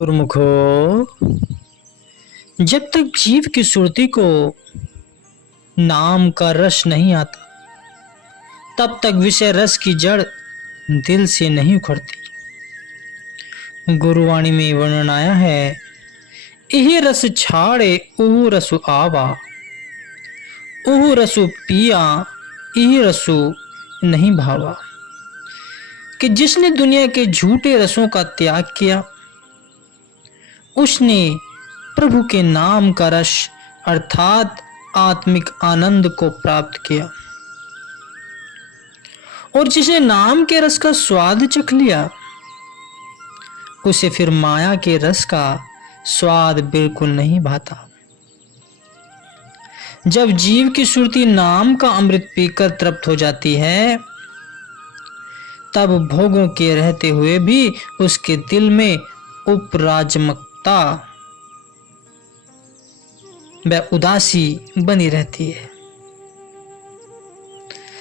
गुरुमुखो, जब तक जीव की सुरती को नाम का रस नहीं आता, तब तक विषय रस की जड़ दिल से नहीं उखड़ती। गुरुवाणी में वर्णन आया है, इह रस छाड़े उहु रसु आवा, उहु रसु पिया इह रसु नहीं भावा। कि जिसने दुनिया के झूठे रसों का त्याग किया, उसने प्रभु के नाम का रस अर्थात आत्मिक आनंद को प्राप्त किया। और जिसने नाम के रस का स्वाद चख लिया, उसे फिर माया के रस का स्वाद बिल्कुल नहीं भाता। जब जीव की सुरती नाम का अमृत पीकर तृप्त हो जाती है, तब भोगों के रहते हुए भी उसके दिल में उपराजमकता व उदासी बनी रहती है।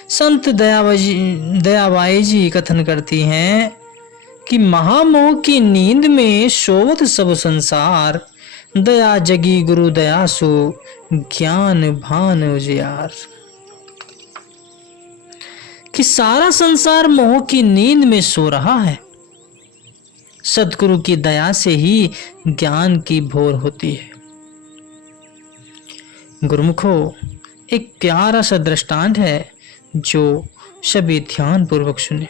संत दयाबाई जी कथन करती हैं कि महामोह की नींद में सोवत सब संसार, दया जगी गुरु दयासु ज्ञान भान उजियार। कि सारा संसार मोह की नींद में सो रहा है, सदगुरु की दया से ही ज्ञान की भोर होती है। गुरुमुखो, एक प्यारा सा दृष्टांत है जो सभी ध्यान पूर्वक सुने।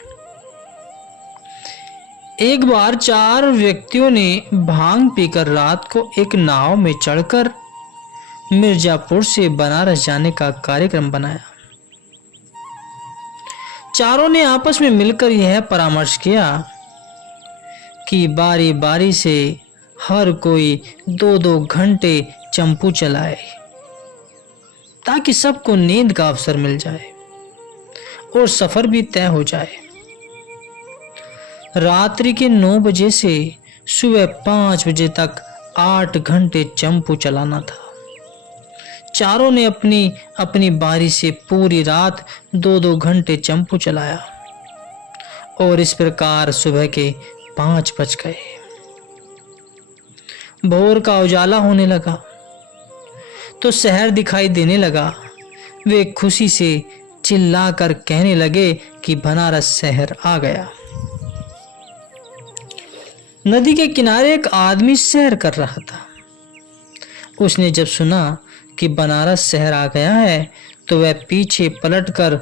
एक बार 4 व्यक्तियों ने भांग पीकर रात को एक नाव में चढ़कर मिर्जापुर से बनारस जाने का कार्यक्रम बनाया। चारों ने आपस में मिलकर यह परामर्श किया कि बारी बारी से हर कोई 2-2 घंटे चंपू चलाए, ताकि सबको नींद का अवसर मिल जाए और सफर भी तय हो जाए। रात्रि के 9 बजे से सुबह 5 बजे तक 8 घंटे चंपू चलाना था। चारों ने अपनी अपनी बारी से पूरी रात 2-2 घंटे चंपू चलाया और इस प्रकार सुबह के 5 बज गए। भोर का उजाला होने लगा तो शहर दिखाई देने लगा। वे खुशी से चिल्लाकर कहने लगे कि बनारस शहर आ गया। नदी के किनारे एक आदमी सैर कर रहा था। उसने जब सुना कि बनारस शहर आ गया है, तो वह पीछे पलटकर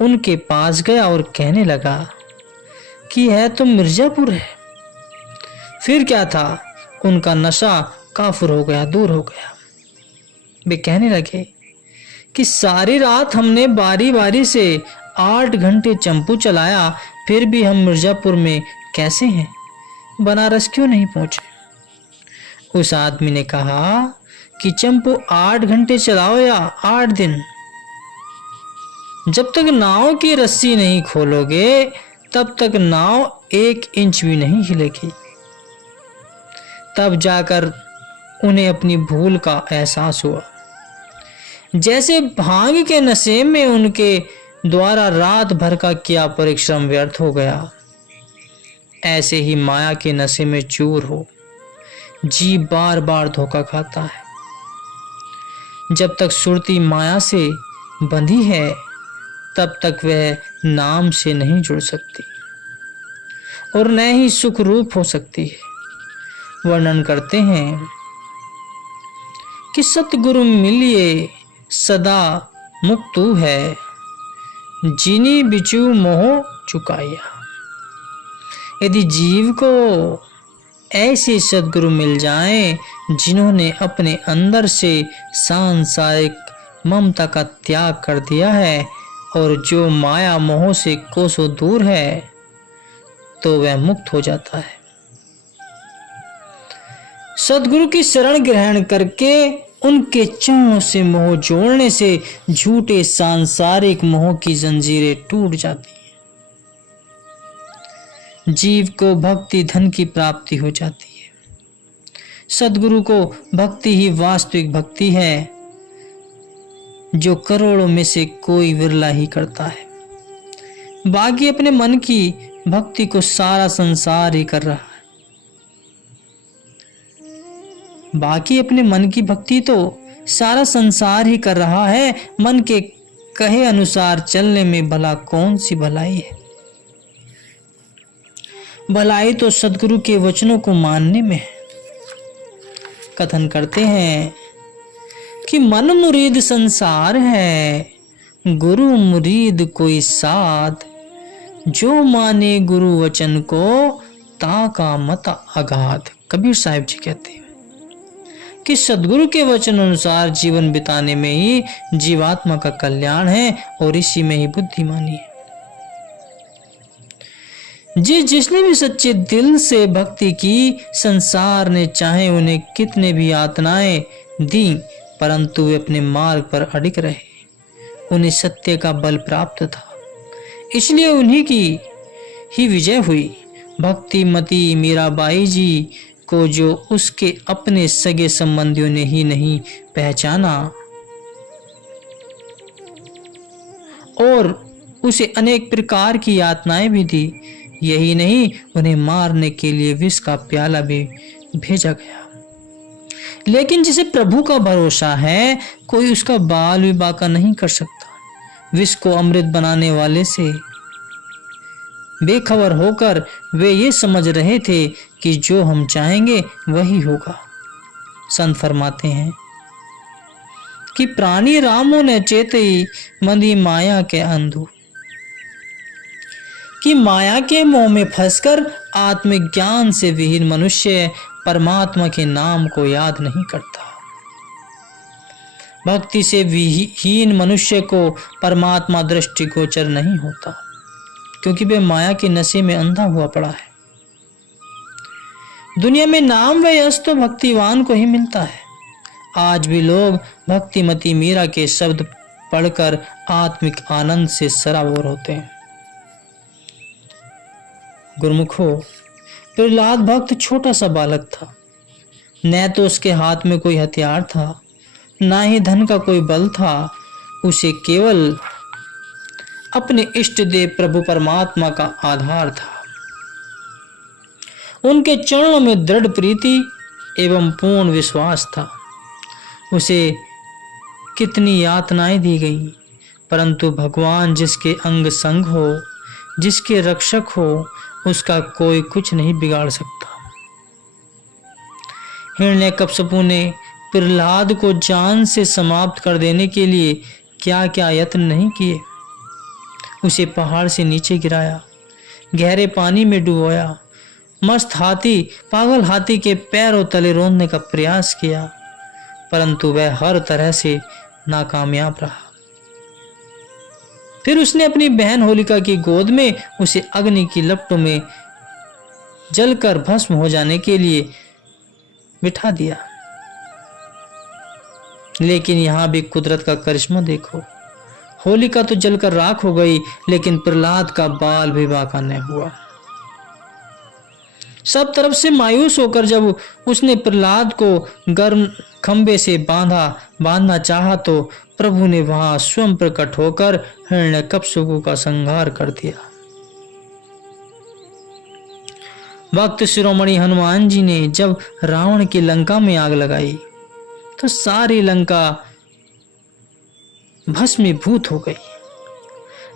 उनके पास गया और कहने लगा कि यह तो मिर्जापुर है। फिर क्या था, उनका नशा काफुर हो गया, दूर हो गया। वे कहने लगे कि सारी रात हमने बारी बारी से 8 घंटे चंपू चलाया, फिर भी हम मिर्जापुर में कैसे हैं, बनारस क्यों नहीं पहुंचे। उस आदमी ने कहा कि चंपू 8 घंटे चलाओ या 8 दिन, जब तक नाव की रस्सी नहीं खोलोगे तब तक नाव 1 इंच भी नहीं हिलेगी। तब जाकर उन्हें अपनी भूल का एहसास हुआ। जैसे भांग के नशे में उनके द्वारा रात भर का किया परिश्रम व्यर्थ हो गया, ऐसे ही माया के नशे में चूर हो जीव बार बार धोखा खाता है। जब तक सुरती माया से बंधी है, तब तक वह नाम से नहीं जुड़ सकती और न ही सुख रूप हो सकती है। वर्णन करते हैं कि सतगुरु मिलिए सदा मुक्तु है, जिनी बिचू मोह चुकाया। यदि जीव को ऐसे सद्गुरु मिल जाएं, जिन्होंने अपने अंदर से सांसारिक ममता का त्याग कर दिया है और जो माया मोह से कोसों दूर है, तो वह मुक्त हो जाता है। सद्गुरु की शरण ग्रहण करके उनके चरणों से मोह जोड़ने से झूठे सांसारिक मोह की जंजीरें टूट जाती हैं। जीव को भक्ति धन की प्राप्ति हो जाती है। सद्गुरु को भक्ति ही वास्तविक भक्ति है, जो करोड़ों में से कोई विरला ही करता है। बाकी अपने मन की भक्ति को सारा संसार ही कर रहा है। बाकी अपने मन की भक्ति तो सारा संसार ही कर रहा है। मन के कहे अनुसार चलने में भला कौन सी भलाई है? भलाई तो सदगुरु के वचनों को मानने में है। कथन करते हैं कि मन मुरीद संसार है, गुरु मुरीद कोई साथ, जो माने गुरु वचन को ताका मत अगाध। कबीर साहिब जी कहते हैं कि सदगुरु के वचन अनुसार जीवन बिताने में ही जीवात्मा का कल्याण है और इसी में ही बुद्धिमानी है। जिसने भी सच्चे दिल से भक्ति की, संसार ने चाहे उन्हें कितने भी यातनाएं दी, परंतु वे अपने मार्ग पर अडिग रहे। उन्हें सत्य का बल प्राप्त था, इसलिए उन्हीं की ही विजय हुई। भक्ति मती मीराबाई जी को जो उसके अपने सगे संबंधियों ने ही नहीं पहचाना और उसे अनेक प्रकार की यातनाएं भी दी, यही नहीं उन्हें मारने के लिए विष का प्याला भी भेजा गया। लेकिन जिसे प्रभु का भरोसा है, कोई उसका बाल भी बांका नहीं कर सकता। विष को अमृत बनाने वाले से बेखबर होकर वे ये समझ रहे थे कि जो हम चाहेंगे वही होगा। संत फरमाते हैं कि प्राणी रामो ने चेतई मंदी माया के अंधु, कि माया के मोह में फंसकर आत्मज्ञान से विहीन मनुष्य परमात्मा के नाम को याद नहीं करता। भक्ति से विहीन मनुष्य को परमात्मा दृष्टिगोचर नहीं होता, क्योंकि वह माया के नशे में अंधा हुआ पड़ा है। दुनिया में नाम व यश तो भक्तिवान को ही मिलता है। आज भी लोग भक्तिमती मीरा के शब्द पढ़कर आत्मिक आनंद से सराबोर होते हैं। गुरुमुखो, प्रहलाद भक्त छोटा सा बालक था। न तो उसके हाथ में कोई हथियार था, ना ही धन का कोई बल था। उसे केवल अपने इष्ट देव प्रभु परमात्मा का आधार था। उनके चरणों में दृढ़ प्रीति एवं पूर्ण विश्वास था। उसे कितनी यातनाएं दी गई, परंतु भगवान जिसके अंग संग हो, जिसके रक्षक हो, उसका कोई कुछ नहीं बिगाड़ सकता। हिरण्यकश्यपु ने प्रहलाद को जान से समाप्त कर देने के लिए क्या क्या यत्न नहीं किए। उसे पहाड़ से नीचे गिराया, गहरे पानी में डुबोया, मस्त हाथी, पागल हाथी के पैरों तले रोंदने का प्रयास किया, परंतु वह हर तरह से नाकामयाब रहा। फिर उसने अपनी बहन होलिका की गोद में उसे अग्नि की लपटों में जलकर भस्म हो जाने के लिए बिठा दिया। लेकिन यहां भी कुदरत का करिश्मा देखो। होलिका तो जलकर राख हो गई, लेकिन प्रहलाद का बाल भी बांका न हुआ। सब तरफ से मायूस होकर जब उसने प्रहलाद को गर्म खंबे से बांधना चाहा, तो प्रभु ने वहां स्वयं प्रकट होकर हिरण्यकश्यपु का संहार कर दिया। भक्त शिरोमणि हनुमान जी ने जब रावण की लंका में आग लगाई, तो सारी लंका भस्मीभूत हो गई,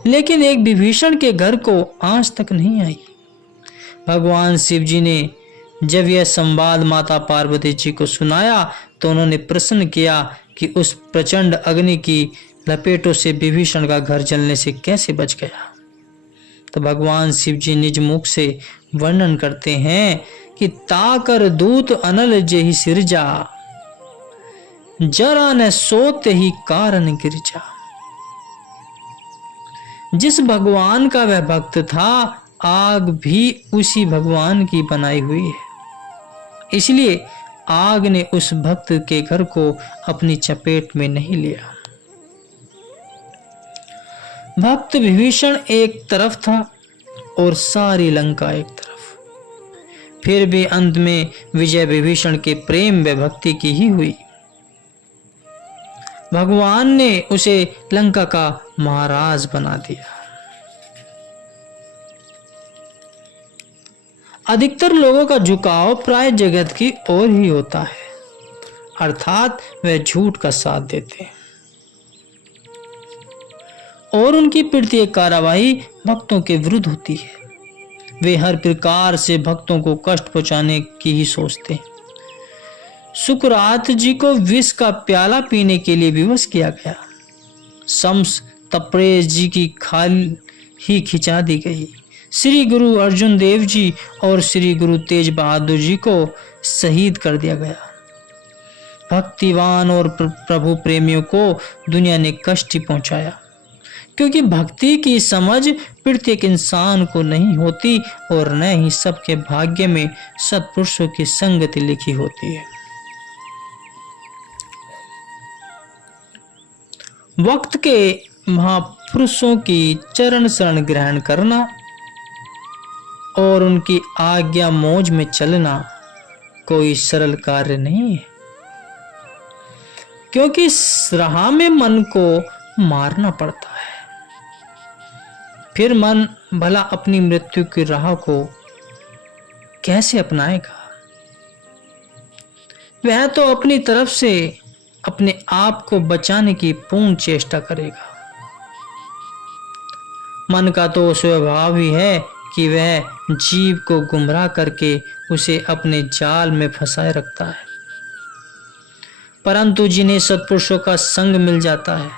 लेकिन एक विभीषण के घर को आज तक नहीं आई। भगवान शिव जी ने जब यह संवाद माता पार्वती जी को सुनाया, तो उन्होंने प्रश्न किया कि उस प्रचंड अग्नि की लपेटों से विभीषण का घर जलने से कैसे बच गया। तो भगवान शिव जी निज मुख से वर्णन करते हैं कि ताकर दूत अनल जेहि सिरजा, जरा न सोते ही कारण गिरजा। जिस भगवान का वह भक्त था, आग भी उसी भगवान की बनाई हुई है, इसलिए आग ने उस भक्त के घर को अपनी चपेट में नहीं लिया। भक्त विभीषण एक तरफ था और सारी लंका एक तरफ। फिर भी अंत में विजय विभीषण के प्रेम व भक्ति की ही हुई। भगवान ने उसे लंका का महाराज बना दिया। अधिकतर लोगों का झुकाव प्राय जगत की ओर ही होता है। अर्थात वह झूठ का साथ देते हैं और उनकी प्रत्येक कार्यवाही भक्तों के विरुद्ध होती है। वे हर प्रकार से भक्तों को कष्ट पहुंचाने की ही सोचते हैं। सुकरात जी को विष का प्याला पीने के लिए विवश किया गया। शम्स तपरेज जी की खाल ही खिंचा दी गई। श्री गुरु अर्जुन देव जी और श्री गुरु तेज बहादुर जी को शहीद कर दिया गया। भक्तिवान और प्रभु प्रेमियों को दुनिया ने कष्ट ही पहुंचाया, क्योंकि भक्ति की समझ प्रत्येक इंसान को नहीं होती और न ही सबके भाग्य में सत्पुरुषों की संगति लिखी होती है। वक्त के महापुरुषों की चरण शरण ग्रहण करना और उनकी आज्ञा मौज में चलना कोई सरल कार्य नहीं है, क्योंकि इस राह में मन को मारना पड़ता है। फिर मन भला अपनी मृत्यु की राह को कैसे अपनाएगा? वह तो अपनी तरफ से अपने आप को बचाने की पूर्ण चेष्टा करेगा। मन का तो स्वभाव ही है कि वह जीव को गुमराह करके उसे अपने जाल में फंसाए रखता है। परंतु जिन्हें सत्पुरुषों का संग मिल जाता है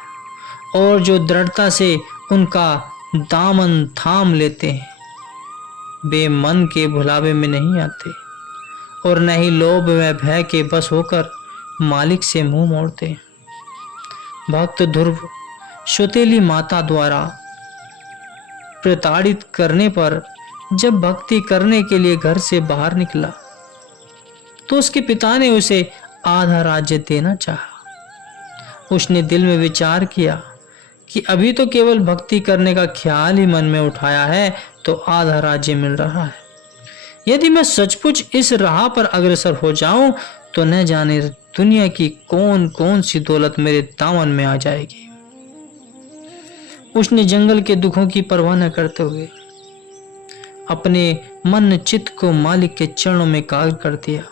और जो दृढ़ता से उनका दामन थाम लेते हैं, वे मन के भुलावे में नहीं आते और न ही लोभ व भय के बस होकर मालिक से मुंह मोड़ते। भक्त ध्रुव सौतेली माता द्वारा प्रताड़ित करने पर जब भक्ति करने के लिए घर से बाहर निकला तो उसके पिता ने उसे आधा राज्य देना चाहा। उसने दिल में विचार किया कि अभी तो केवल भक्ति करने का ख्याल ही मन में उठाया है तो आधा राज्य मिल रहा है। यदि मैं सचमुच इस राह पर अग्रसर हो जाऊं तो न जाने दुनिया की कौन कौन सी दौलत मेरे दामन में आ जाएगी। उसने जंगल के दुखों की परवाह न करते हुए अपने मन चित्त को मालिक के चरणों में कायल कर दिया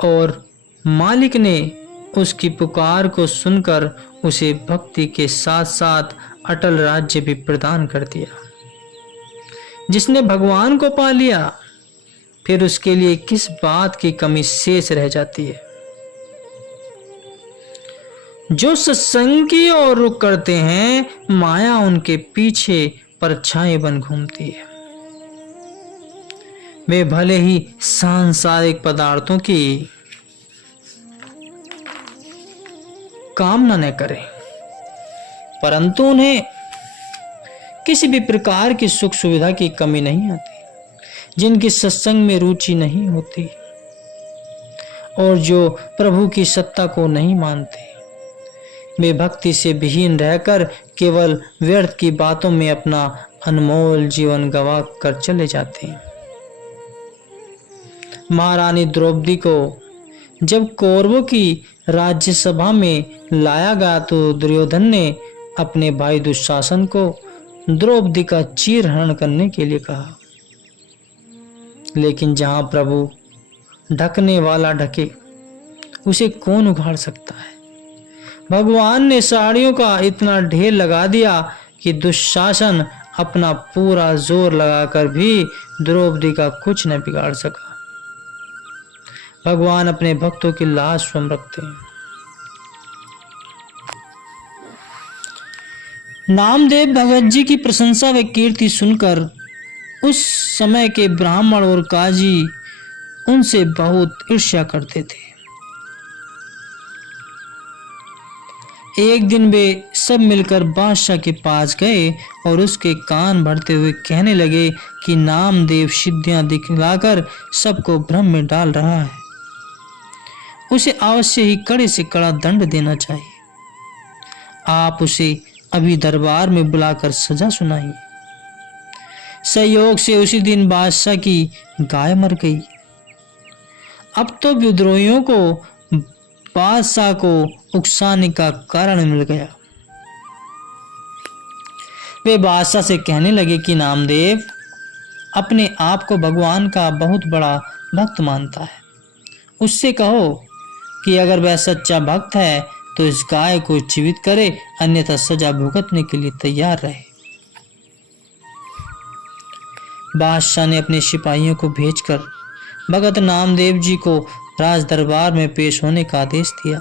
और मालिक ने उसकी पुकार को सुनकर उसे भक्ति के साथ साथ अटल राज्य भी प्रदान कर दिया। जिसने भगवान को पा लिया फिर उसके लिए किस बात की कमी शेष रह जाती है। जो सत्संग की ओर रुख करते हैं माया उनके पीछे परछाई बन घूमती है। वे भले ही सांसारिक पदार्थों की कामना न करें, परंतु उन्हें किसी भी प्रकार की सुख सुविधा की कमी नहीं आती। जिनकी सत्संग में रुचि नहीं होती और जो प्रभु की सत्ता को नहीं मानते, वे भक्ति से विहीन रहकर केवल व्यर्थ की बातों में अपना अनमोल जीवन गवा कर चले जाते हैं। महारानी द्रौपदी को जब कौरवों की राज्यसभा में लाया गया तो दुर्योधन ने अपने भाई दुशासन को द्रौपदी का चीरहरण करने के लिए कहा, लेकिन जहां प्रभु ढकने वाला ढके उसे कौन उखाड़ सकता है। भगवान ने साड़ियों का इतना ढेर लगा दिया कि दुशासन अपना पूरा जोर लगाकर भी द्रौपदी का कुछ न बिगाड़ सका। भगवान अपने भक्तों की लाज स्वयं रखते हैं। नामदेव भगत जी की प्रशंसा व कीर्ति सुनकर उस समय के ब्राह्मण और काजी उनसे बहुत ईर्ष्या करते थे। एक दिन वे सब मिलकर बादशाह के पास गए और उसके कान भरते हुए कहने लगे कि नामदेव सिद्धियां दिखलाकर सबको भ्रम में डाल रहा है, उसे अवश्य ही कड़े से कड़ा दंड देना चाहिए। आप उसे अभी दरबार में बुलाकर सजा सुनाइए। संयोग से उसी दिन बादशाह की गाय मर गई। अब तो विद्रोहियों को बादशाह को उकसाने का कारण मिल गया। वे बादशाह से कहने लगे कि नामदेव अपने आप को भगवान का बहुत बड़ा भक्त मानता है उससे कहो कि अगर वह सच्चा भक्त है तो इस गाय को जीवित करे, अन्यथा सजा भुगतने के लिए तैयार रहे। बादशाह ने अपने सिपाहियों को भेजकर भगत नामदेव जी को राज दरबार में पेश होने का आदेश दिया।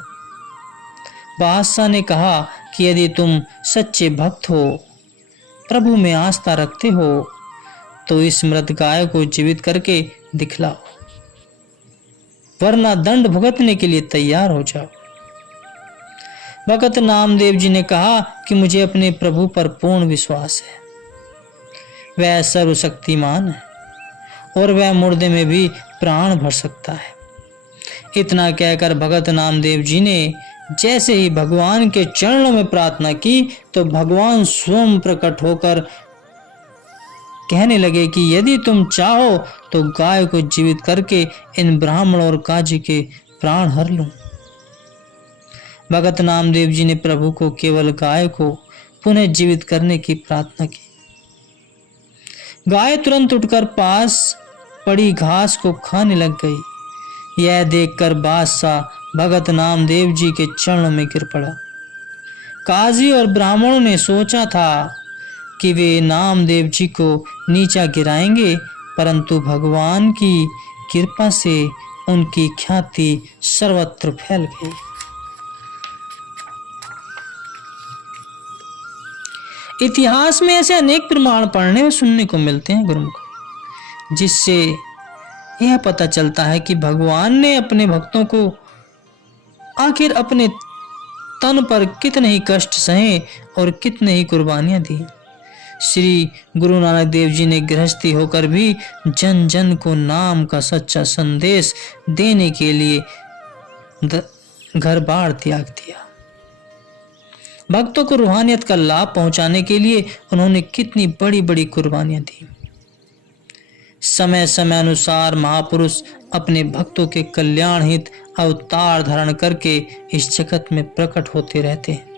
बादशाह ने कहा कि यदि तुम सच्चे भक्त हो, प्रभु में आस्था रखते हो, तो इस मृत गाय को जीवित करके दिखलाओ, वरना दंड भुगतने के लिए तैयार हो जाओ। भगत नामदेव जी ने कहा कि मुझे अपने प्रभु पर पूर्ण विश्वास है, वह सर्वशक्तिमान है और वह मुर्दे में भी प्राण भर सकता है। इतना कहकर भगत नामदेव जी ने जैसे ही भगवान के चरणों में प्रार्थना की तो भगवान स्वयं प्रकट होकर कहने लगे कि यदि तुम चाहो तो गाय को जीवित करके इन ब्राह्मण और काजी के प्राण हर लूं। भगत नामदेव जी ने प्रभु को केवल गाय को पुनः जीवित करने की प्रार्थना की। गाय तुरंत उठकर पास पड़ी घास को खाने लग गई। यह देखकर बादशाह भगत नामदेव जी के चरणों में गिर पड़ा। काजी और ब्राह्मणों ने सोचा था कि वे नामदेव जी को नीचा गिराएंगे, परंतु भगवान की कृपा से उनकी ख्याति सर्वत्र फैल गई। इतिहास में ऐसे अनेक प्रमाण पढ़ने में सुनने को मिलते हैं गुरुमुख, जिससे यह पता चलता है कि भगवान ने अपने भक्तों को आखिर अपने तन पर कितने ही कष्ट सहे और कितने ही कुर्बानियां दी। श्री गुरु नानक देव जी ने गृहस्थी होकर भी जन जन को नाम का सच्चा संदेश देने के लिए घर बार त्याग दिया। भक्तों को रूहानियत का लाभ पहुंचाने के लिए उन्होंने कितनी बड़ी बड़ी कुर्बानियां दी। समय समय अनुसार महापुरुष अपने भक्तों के कल्याण हित अवतार धारण करके इस जगत में प्रकट होते रहते हैं।